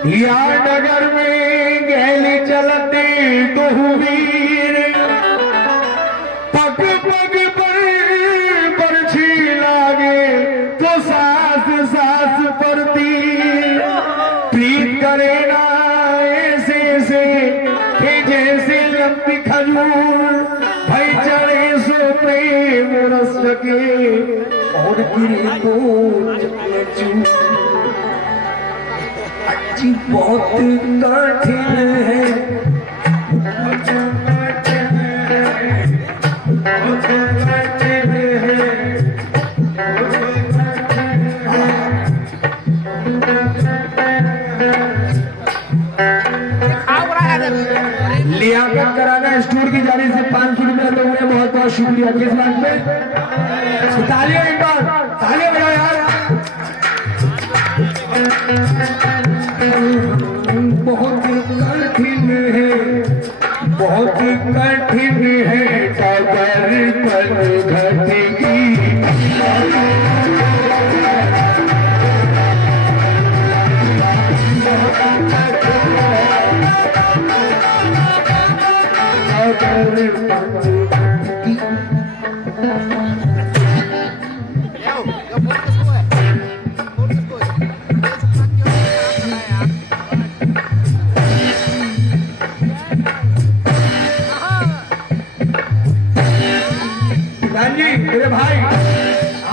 या नगर में गहली चलते तो वीर पग पग पर बरछी लागे तो सास सास पड़ती प्रीत करे ना ऐसे से कि जैसे लंबी खजूर भाई चढ़े सो प्रेम रस सके और गिरे तो अच्छी बहुत कठिन है लियाकत कराना स्टोर की जारी से 500 रुपया लोगों ने बहुत बहुत शुक्रिया। किस बात पे तालियां एक बार तालियां बजाओ यार। बहुत कठिन है बहुत कठिन है काबर पर घटेगी मेरे भाई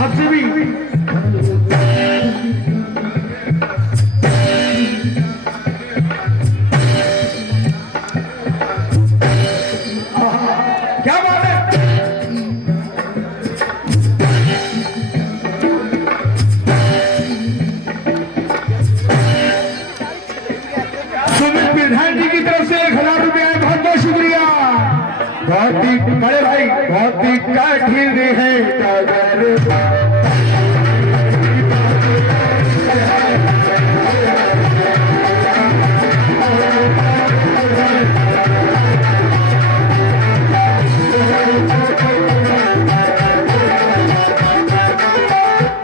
आपसे भी क्या बात है। सुमित प्रधान जी की तरफ से 1000 रुपया बहुत बहुत शुक्रिया। बहुत ही बड़े भाई बहुत ही कठिन है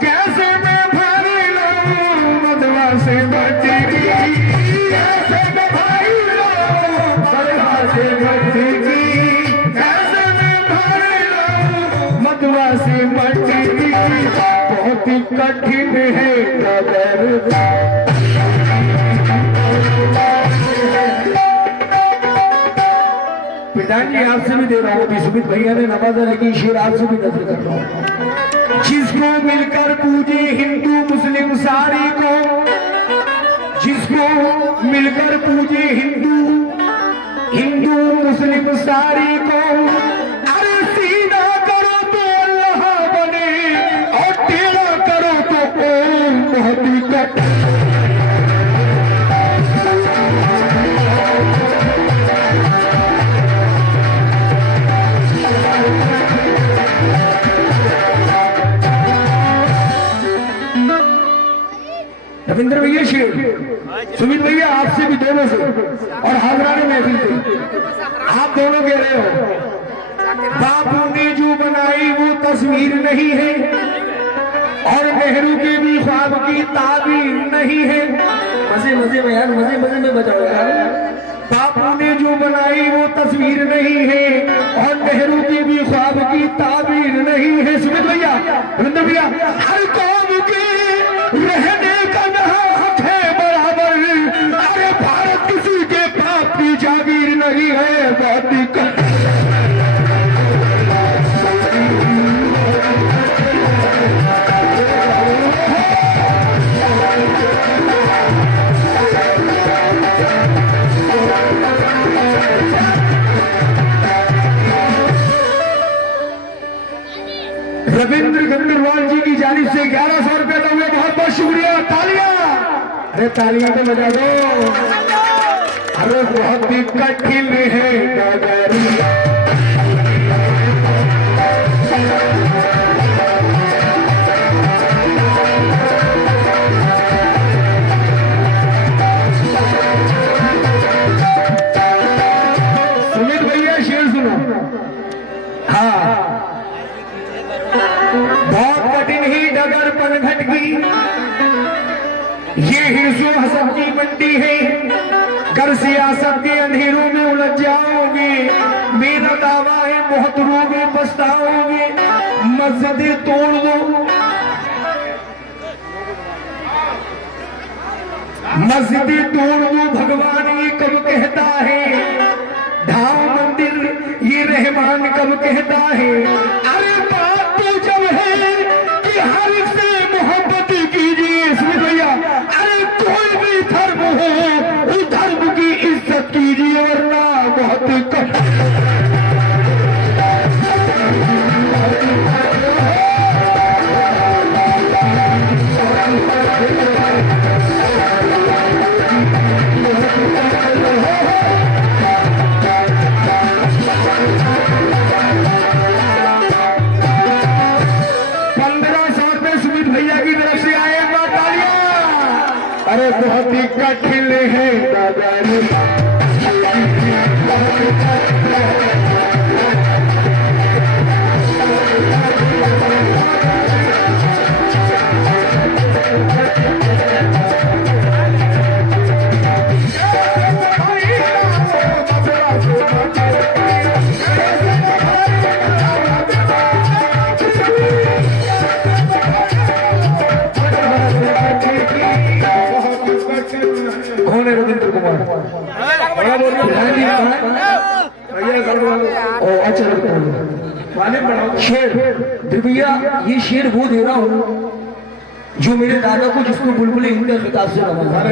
कैसे मैं भारी लूं मधुआ से बचेगी कैसे मैं भाई लूं मधुआ से बचेगी मधुआ से बचेगी बहुत ही कठिन है कदर। पिताजी आपसे भी दे रहा हूँ सुमित भैया ने नवाजा लेकिन शेर आपसे भी नजर कर रहा हूँ। जिसको मिलकर पूजे हिंदू मुस्लिम सारी को जिसको मिलकर पूजे हिंदू मुस्लिम सारी को अरे सीधा करो तो अल्लाह बने और टेढ़ा करो तो ओम बहुत ही कठिन। रविंद्र भैया शेर सुमित भैया आपसे भी दोनों से और हाजरानी महफिल से आप दोनों कह रहे हो बापू ने जो बनाई वो तस्वीर नहीं है और नेहरू के भी ख्वाब की ताबीर नहीं है। मजे मजे में यार मजे मजे में बजाओ यार। बापू ने जो बनाई वो तस्वीर नहीं है और नेहरू की भी ख्वाब की ताबीर नहीं है। सुमित भैया रविंद्र भैया हर कौम के रहने का हक है बराबर अरे भारत किसी के पाप की जागीर नहीं है। बहुत ही रविंद्र गंगरवाल जी की जानिब से 1100 रुपए दोगे बहुत बहुत शुक्रिया। तालियां अरे तालियां तो बजा दो। अरे बहुत ही कठिन है सुमित भैया शेर सुनो। हाँ बहुत कठिन ही डगर पनघट की ये हिरसो हसब की मंडी है, कर सियासत के अंधेरों में उलझ जाओगे। मेरा दावा है बहुत रोगे पछताओगे। मस्जिदें तोड़ दो, मस्जिदें तोड़ दो, भगवान ये कब कहता है। धाम मंदिर ये रहमान कब कहता है। अरे बात तो जब है कि हर से मोहब्बत कीजिए इसमें भैया। अरे कोई भी धर्म हो उस धर्म की इज्जत कीजिए, वरना बहुत कम। अरे बहुत ही कठिन है दादाजी, शेर भैया, ये शेर वो दे रहा हूँ जो मेरे दादा को जिसको बुलबुल हिंदी खिताब से बहुत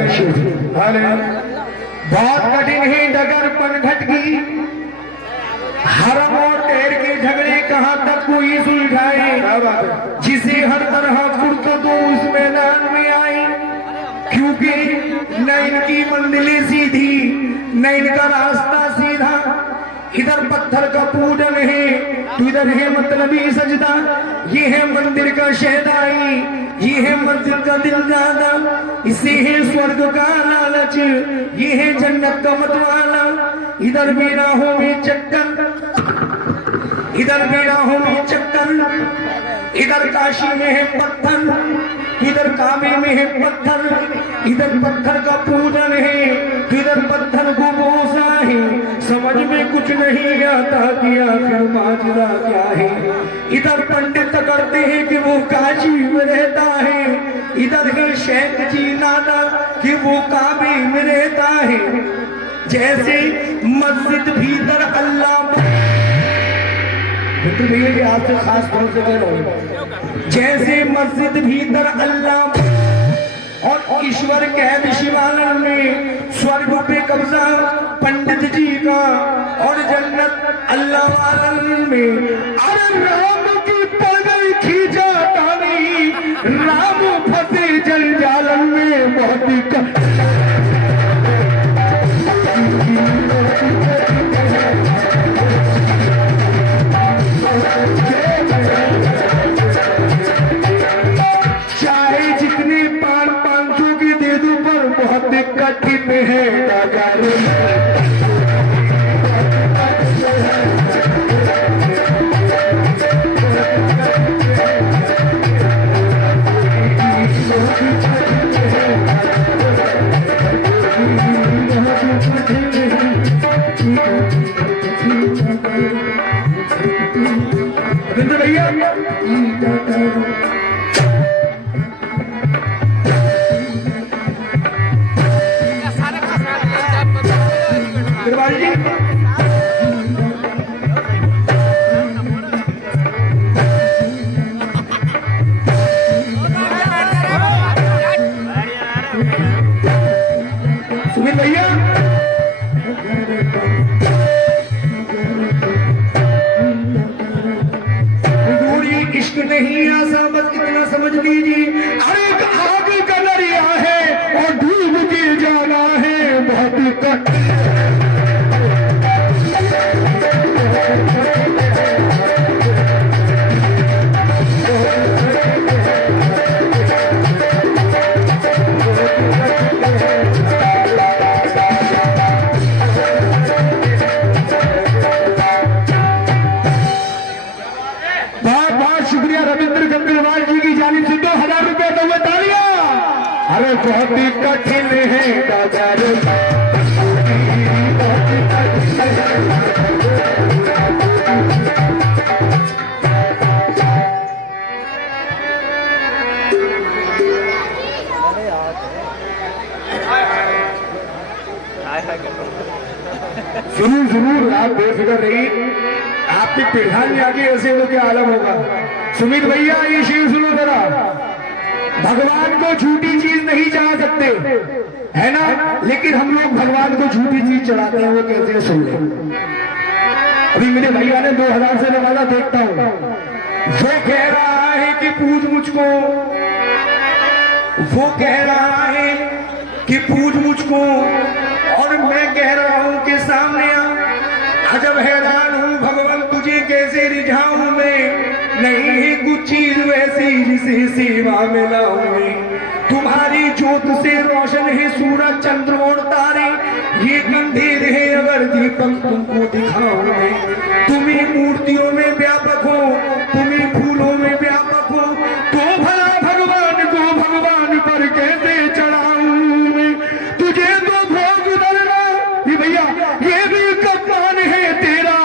कठिन है डगर पनघट की, हरम और तैर के झगड़े कहाँ तक कोई सुलझाए। जिसे हर तरह फुर्सत उस मैदान में आई, क्योंकि न इनकी मंजिलें सीधी न इनका रास्ता सीधा। इधर पत्थर का पूजन है तो इधर है मतलबी सजदा। ये है मंदिर का शहदाई, ये है मस्जिद का दिल ज्यादा। इसे है स्वर्ग का लालच, ये है जन्नत का मतवाला। इधर भी राहों में चक्कर, इधर भी राहों में चक्कर। इधर काशी में है पत्थर, इधर काबे में है पत्थर। इधर पत्थर का पूजन है, इधर पत्थर को बोसा है। समझ में कुछ नहीं आता कि आखिर माजरा क्या है। इधर पंडित करते हैं कि वो काशी में रहता है, इधर है शेख जी नादा कि वो काबे में रहता है। जैसे मस्जिद भीतर अल्लाह, भैया आपसे खास तौर से कह रहा हूं, जैसे मस्जिद भीतर अल्लाह और ईश्वर कैद शिवालय में। स्वर्ग पे कब्जा पंडित जी का और जन्नत अल्लाह वालन में। अरे राम की पगड़ी खींचा तानी, राम फंसे जल जालन में। बहुत ही चाहे जितने 500 की दे दो पर बहुत कठिन है दादा। भैया अरे बहुत ही कठिन है डगर, जरूर जरूर आप बेफिक्र रहिए, आपकी पिढ़ानी आगे ऐसे हो के आलम होगा। सुमित भैया ये शेर सुनो जरा, भगवान को झूठी चीज नहीं चढ़ा सकते है ना, लेकिन हम लोग भगवान को झूठी चीज चढ़ाते हैं, वो कैसे सुन ले। अभी मेरे भैया ने 2000 से नवाजा देखता हूं, वो कह रहा है कि पूज मुझको, वो कह रहा है कि पूज मुझको, और मैं कह रहा हूं कि सामने आ। अजब हैरान हूं भगवान तुझे कैसे रिझाऊं मैं, नहीं है कुछ चीज वैसी जिसे सेवा में लाऊं। तुम्हारी ज्योत से रोशन है सूरज चंद्र और तारे, ये अंधेर है अगर दीपक तुमको दिखाऊं मैं। तुम्ही मूर्तियों में व्यापक हो, तुम्ही फूलों में व्यापक हो, तो भला भगवान को भगवान पर कैसे चढ़ाऊं मैं। तुझे तो भोग धरना ये भैया, ये भी कप्तान है तेरा,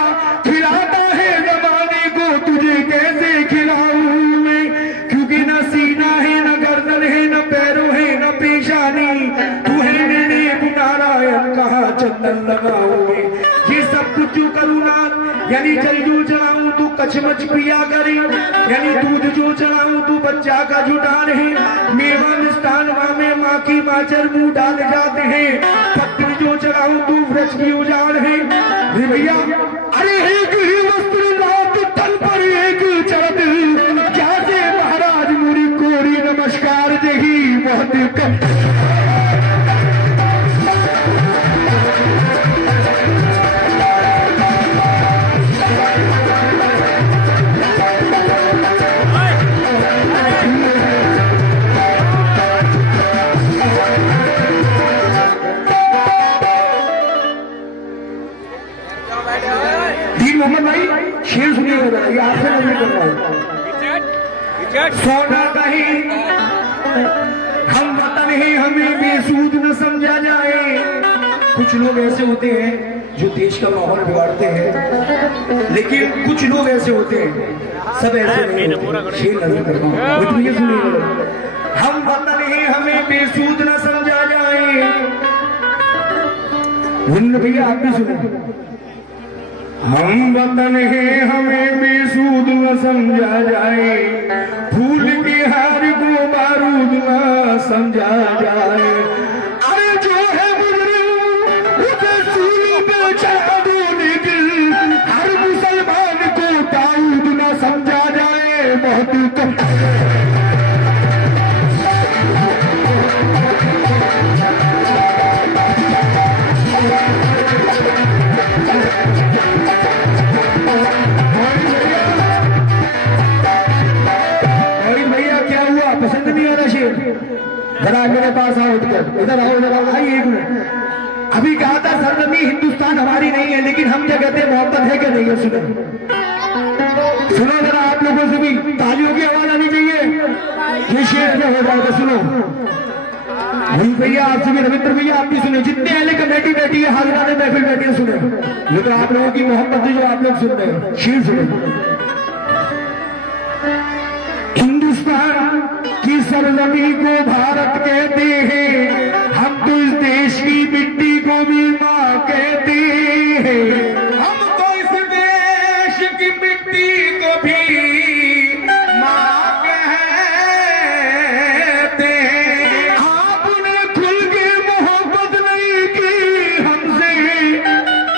खिलाता है जमाने को, तुझे कैसे खिलाऊं मैं। क्योंकि न सीना है न गर्दन है न पैरों है न पेशानी, तू है मेरे नारायण कहाँ चंदन लगाऊंगे। ये सब कुछ जो करूँ यानी जल जो चढ़ाऊं तू कचमच पिया करे, यानी दूध जो चढ़ाऊं तू बच्चा का जुटान है। मेवा मिष्ठान में माँ की माचर मुंह डाल जाते हैं, पत्र जो चढ़ाऊं तू व्रज की उजाड़ है। भैया अरे एक ही वस्त्र लात तन पर एक चढ़त, क्या से महाराज मुरी कोरी नमस्कार जही बहुत कम। मोहम्मद भाई शेर सुनिएगा, ये आपसे नजर कर रहा हूं। सोना कहीं हम वतन है हमें बेसूद न समझा जाए। कुछ लोग ऐसे होते हैं जो देश का माहौल बिगाड़ते हैं, लेकिन कुछ लोग ऐसे होते हैं, सब ऐसे नहीं होते। शेर नजर कर रहा हूं, ये सुनिएगा। हम वतन है हमें बेसूद न समझा जाए। भैया आप भी सुने। हम वतन है हमें बेसूद न समझा जाए, फूल के हार को बारूद न समझा जाए। अरे जो है मुजरिम उसे सूली पे चढ़ा दो, लेकिन हर मुसलमान को दाऊद न समझा जाए। बहुत कम जरा मेरे पास आओ, इधर आओ, इधर आओ, आइए एक मिनट। अभी कहा था सरजमी हिंदुस्तान हमारी नहीं है, लेकिन हम क्या कहते हैं मोहब्बत है क्या नहीं है। सुनो सुनो जरा, आप लोगों से भी तालियों की आवाज आनी चाहिए। ये शेर क्या हो जाएगा, सुनो भैया, आपसे भी रविंद्र भैया आप भी सुने, जितने अहले कमेटी बैठी है, हाजराने महफिल बैठी है, सुने। ये तो आप लोगों की मोहब्बत है जो आप लोग सुन रहे हैं। शेर सुनो। हिंदुस्तान की सरजमी को भारत कहते हैं, हम तो इस देश की मिट्टी को भी माँ कहते हैं। हम तो इस देश की मिट्टी को भी माँ कहते हैं। आपने खुल के मोहब्बत नहीं की हमसे,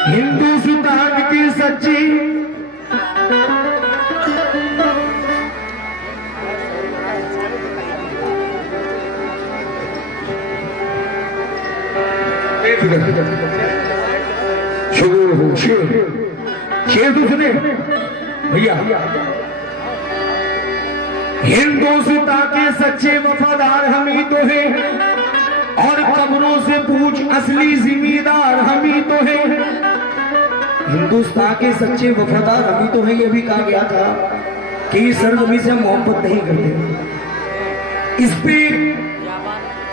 हिंदुस्तान की सच्ची शेर तो सुने भैया। हिंदुस्तान के सच्चे वफादार हम ही तो हैं, और कब्रों से पूछ असली जिम्मेदार हम ही तो हैं। हिंदुस्तान के सच्चे वफादार हम ही तो हैं, ये भी कहा गया था कि सरजमी से मोहब्बत नहीं करते। इस पे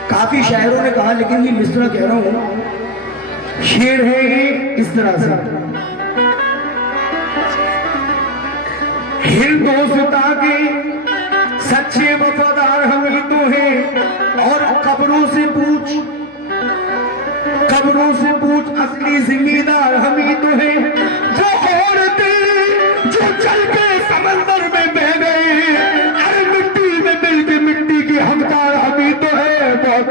काफी शायरों ने कहा, लेकिन ये मिसरा कह रहा हूं, शेर है ये इस तरह से। हिंदुस्तां के सच्चे वफादार हम ही तो हैं, और कब्रों से पूछ असली जिम्मेदार हम ही तो हैं। वो औरतें जो चल के समंदर में बह गए, अरे मिट्टी में मिल के मिट्टी के हकदार हम ही तो है। बहुत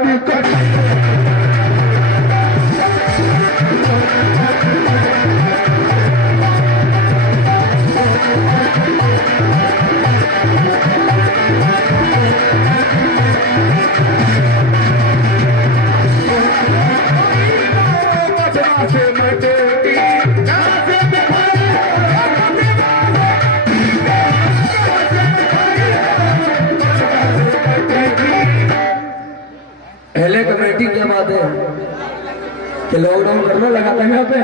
पहले कमेटी क्या बात है कि लॉकडाउन करना लगा था यहाँ पे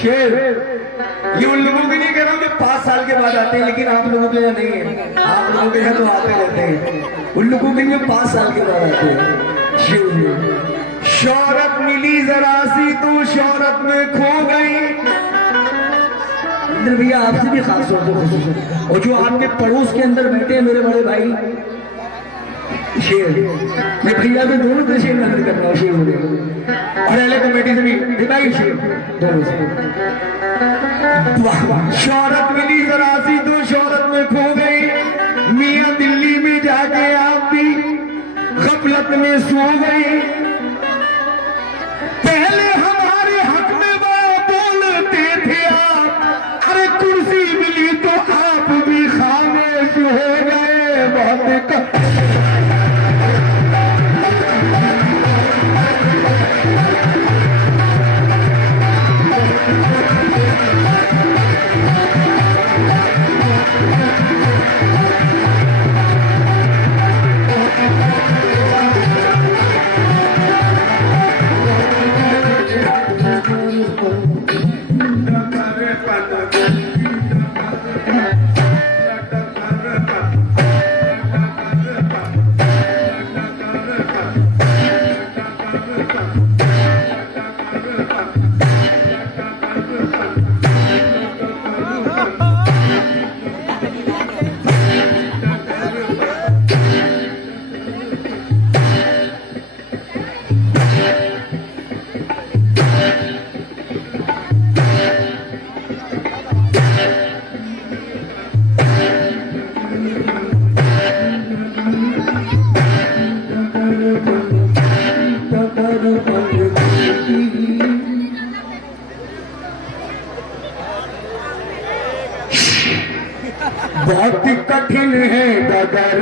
शेर। ये उन लोगों के लिए कह रहा हूँ जो 5 साल के बाद आते हैं, लेकिन आप लोगों के यहाँ नहीं है। आप लोगों के यहाँ तो आते रहते हैं, उन लोगों के लिए 5 साल के बाद आते हैं। शेर शौहरत मिली जरा सी तो शौहरत में खो गई। इंद्र भैया आपसे भी खास तौर से, और जो आपके पड़ोस के अंदर बैठे हैं मेरे बड़े भाई शेर, मैं भैया भी दोनों से शेर नजर कर रहा हूँ, शेर मुझे और एले कमेटी से भी दिखाई शेर दोनों से। शौहरत मिली जरा सी तो शौहरत में खो गई। मियाँ दिल्ली में जाके आप भी गफलत में सो गए। पहले हमारे हक में बोलते थे आप, अरे कुर्सी मिली तो आप भी खामोश हो गए। बहुत बहुत कठिन है डगर।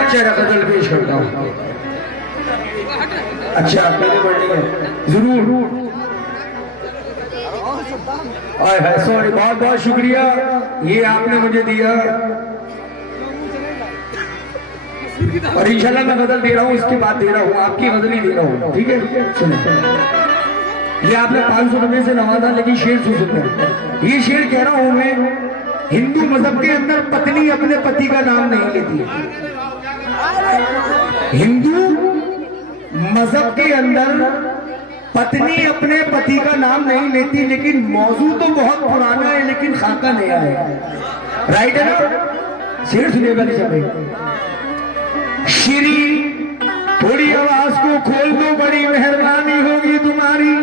अच्छा गजल पेश करता हूँ। अच्छा पहले बढ़नी है जरूर। सॉरी, बहुत बहुत शुक्रिया, ये आपने मुझे दिया और इंशाल्लाह मैं गजल दे रहा हूँ, इसके बाद दे रहा हूँ, आपकी गजल ही दे रहा हूँ, ठीक है। सुनिए, ये आपने 500 रुपए से नवाजा, लेकिन शेर सुन, ये शेर कह रहा हूँ मैं, हिंदू मजहब के अंदर पत्नी अपने पति का नाम नहीं लेती। हिंदू मजहब के अंदर पत्नी अपने पति का नाम नहीं लेती, लेकिन मौजू तो बहुत पुराना है, लेकिन खाका नया है। राइट है ना? शेर सुनेगा श्री, थोड़ी आवाज को खोल दो, बड़ी मेहरबानी होगी तुम्हारी।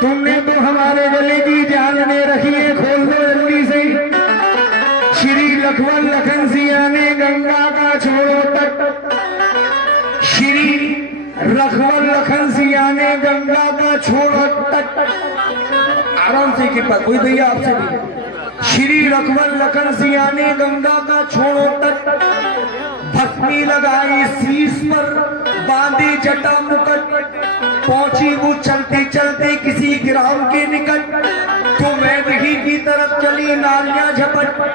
तुमने तो हमारे गले की जान ने रखी है, खोल दो जल्दी से। श्री लखवन लखन सिया ने गंगा का छोड़ो तट, श्री लखवन लखन सिया ने गंगा का छोड़ो तट। आराम से की बात कोई भैया आपसे भी। श्री लखवन लखन सिया ने गंगा का छोड़ो तट, भस्मी लगाई शीश पर बांधी जटा मुकट, पहुंची वो चलते चलते किसी ग्राम के निकट, तो वैदही की तरफ चली नालियां झपट,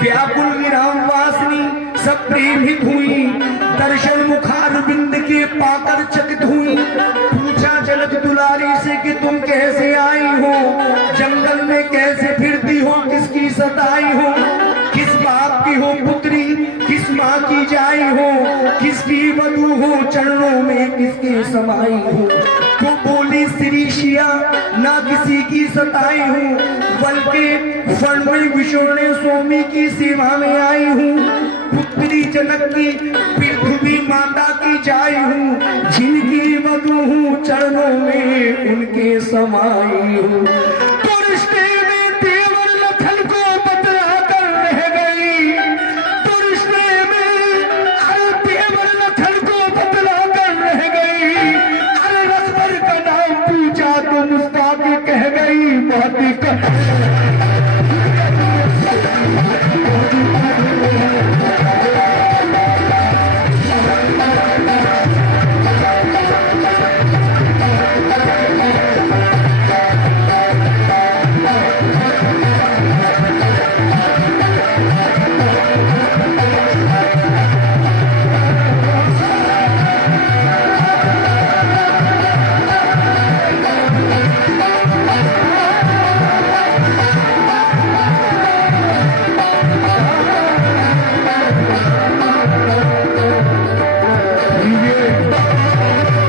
व्याकुल विराम वासनी सब प्रेमित हुई, दर्शन मुखार बिंद के पाकर चकित हुई। पूछा जलद दुलारी से कि तुम कैसे आई हो, जंगल में कैसे फिरती हो, किसकी सताई हो, किस बाप की हो पुत्री, किस माँ की जाई हो, किसकी वधू हो, चरणों में किसके समाई हो। तो बोली श्रीशिया ना किसी की सताई हूँ, बल्कि फण में विषोणे स्वामी की सेवा में आई हूँ। पुत्री जनक की पृथ्वी माता की जाई हूँ, जिनकी वधू हूँ, चरणों में उनके समाई हूँ।